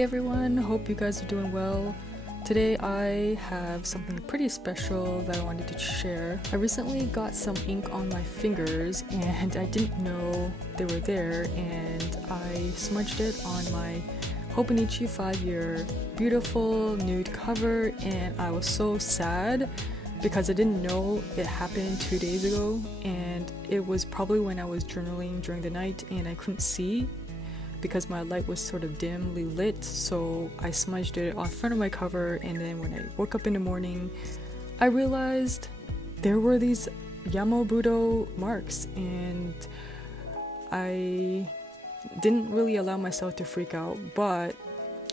Hey everyone, hope you guys are doing well. Today I have something pretty special that I wanted to share. I recently got some ink on my fingers and I didn't know they were there, and I smudged it on my Hobonichi 5-year beautiful nude cover, and I was so sad because I didn't know it happened 2 days ago, and it was probably when I was journaling during the night and I couldn't see because my light was sort of dimly lit, so I smudged it on front of my cover, and then when I woke up in the morning I realized there were these Yamobudo marks, and I didn't really allow myself to freak out, but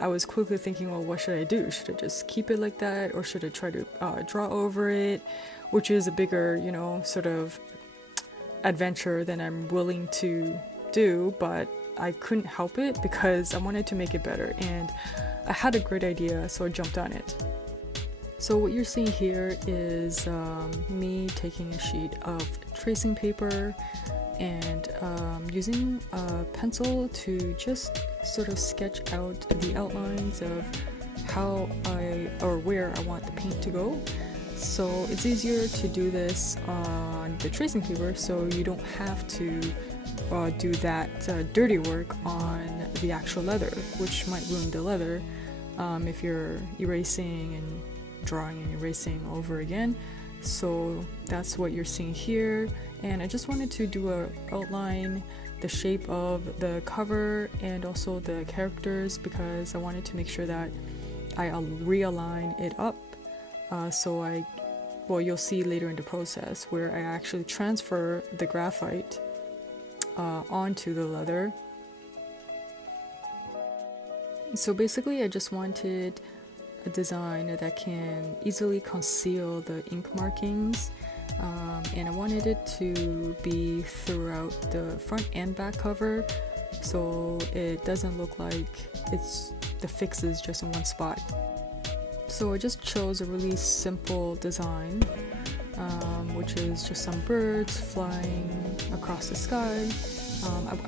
I was quickly thinking, well, what should I do? Should I just keep it like that, or should I try to draw over it, which is a bigger, sort of adventure than I'm willing to do, but I couldn't help it because I wanted to make it better and I had a great idea, so I jumped on it. So what you're seeing here is me taking a sheet of tracing paper and using a pencil to just sort of sketch out the outlines of how where I want the paint to go. So it's easier to do this on the tracing paper, so you don't have to do that dirty work on the actual leather, which might ruin the leather if you're erasing and drawing and erasing over again. So that's what you're seeing here, and I just wanted to do a outline the shape of the cover and also the characters because I wanted to make sure that I realign it up. You'll see later in the process where I actually transfer the graphite onto the leather. So basically I just wanted a design that can easily conceal the ink markings, and I wanted it to be throughout the front and back cover, so it doesn't look like the fix is just in one spot. So I just chose a really simple design, which is just some birds flying across the sky.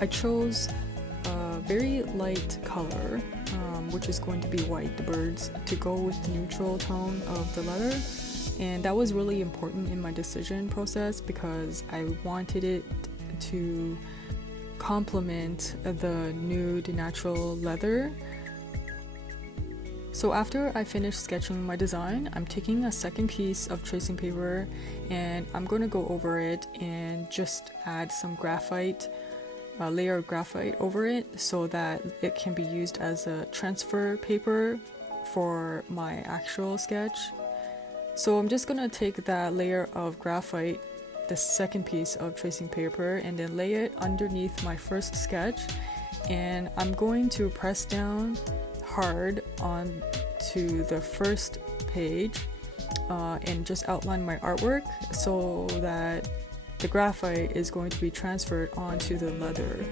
I chose a very light color, which is going to be white, the birds, to go with the neutral tone of the leather. And that was really important in my decision process because I wanted it to complement the nude natural leather. So after I finished sketching my design, I'm taking a second piece of tracing paper and I'm going to go over it and just add some graphite, a layer of graphite over it so that it can be used as a transfer paper for my actual sketch. So I'm just going to take that layer of graphite, the second piece of tracing paper, and then lay it underneath my first sketch, and I'm going to press down hard onto the first page and just outline my artwork so that the graphite is going to be transferred onto the leather.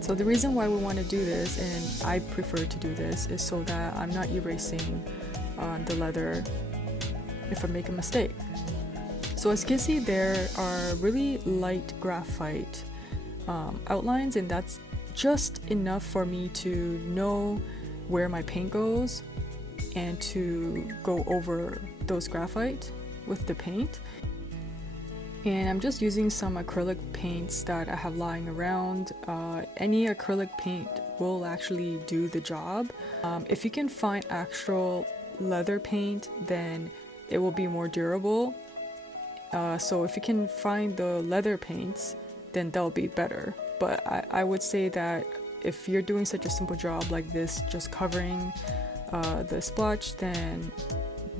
So the reason why we want to do this, and I prefer to do this, is so that I'm not erasing the leather if I make a mistake. So as you can see, there are really light graphite outlines, and that's just enough for me to know where my paint goes and to go over those graphite with the paint. And I'm just using some acrylic paints that I have lying around. Any acrylic paint will actually do the job. If you can find actual leather paint, then it will be more durable. So if you can find the leather paints, then they'll be better. But I would say that if you're doing such a simple job like this, just covering the splotch, then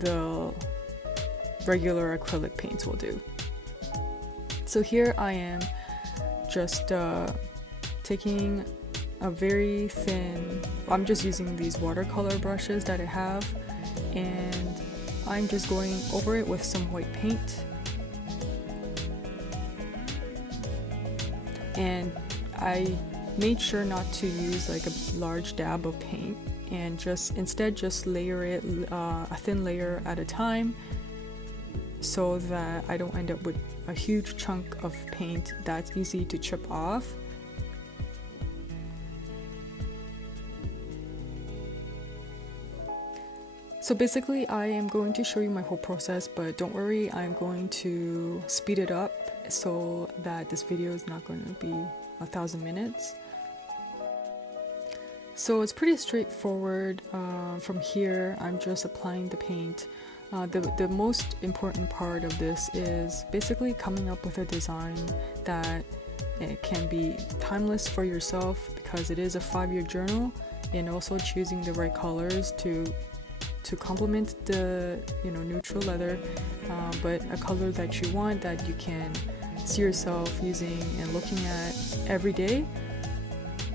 the regular acrylic paints will do. So here I am just taking a very thin, I'm just using these watercolor brushes that I have, and I'm just going over it with some white paint. And I made sure not to use like a large dab of paint, and instead just layer it a thin layer at a time so that I don't end up with a huge chunk of paint that's easy to chip off. So basically I am going to show you my whole process, but don't worry, I'm going to speed it up so that this video is not going to be 1,000 minutes. So it's pretty straightforward. From here I'm just applying the paint. The most important part of this is basically coming up with a design that it can be timeless for yourself, because it is a 5-year journal, and also choosing the right colors to complement the neutral leather, but a color that you want, that you can see yourself using and looking at every day.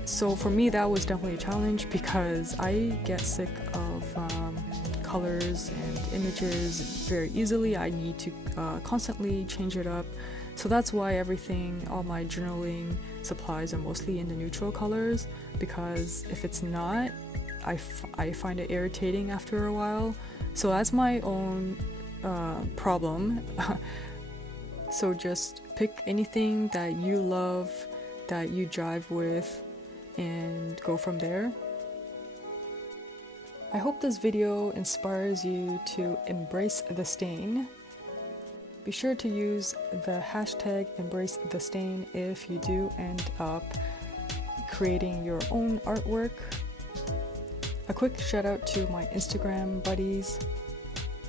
So for me that was definitely a challenge, because I get sick of colors and images very easily. I need to constantly change it up. So that's why all my journaling supplies are mostly in the neutral colors, because if it's not, I find it irritating after a while. So that's my own problem. So just pick anything that you love, that you drive with, and go from there. I hope this video inspires you to embrace the stain. Be sure to use the hashtag #EmbraceTheStain if you do end up creating your own artwork. A quick shout out to my Instagram buddies.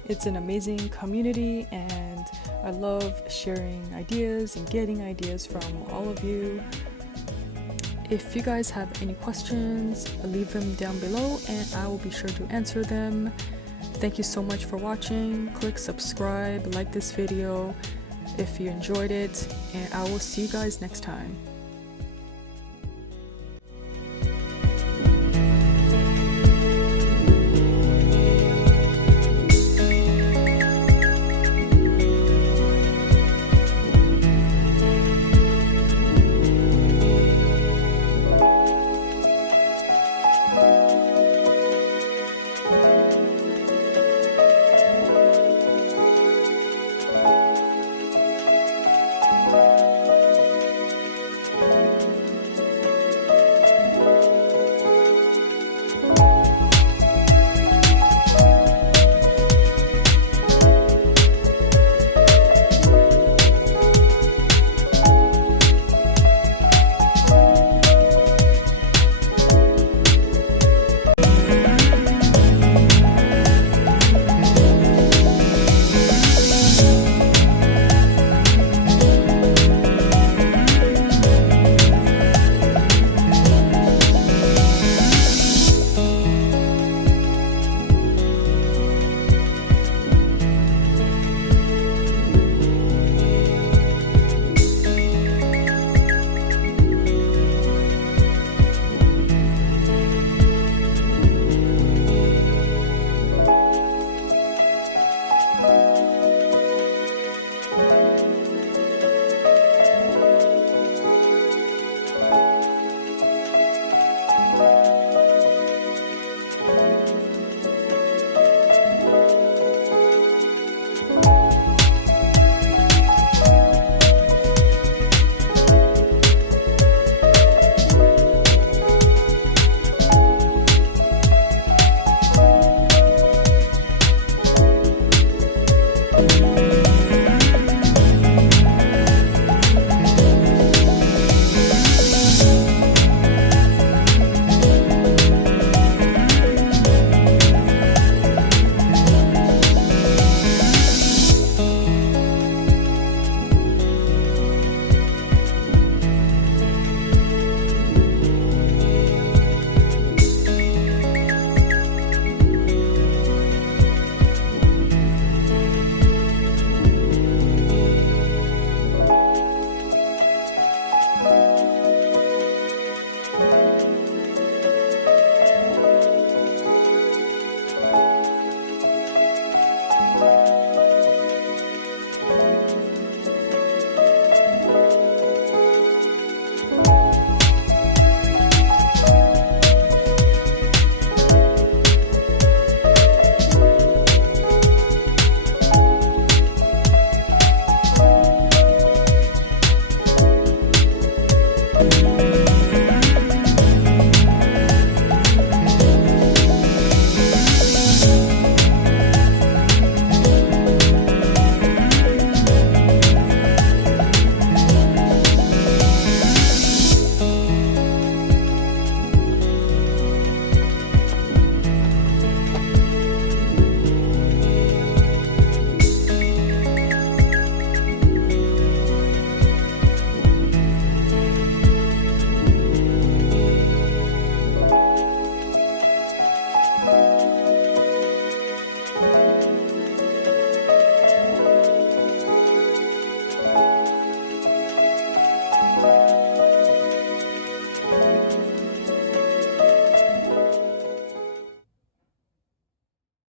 It's an amazing community and I love sharing ideas and getting ideas from all of you. If you guys have any questions, leave them down below and I will be sure to answer them. Thank you so much for watching. Click subscribe, like this video if you enjoyed it, and I will see you guys next time.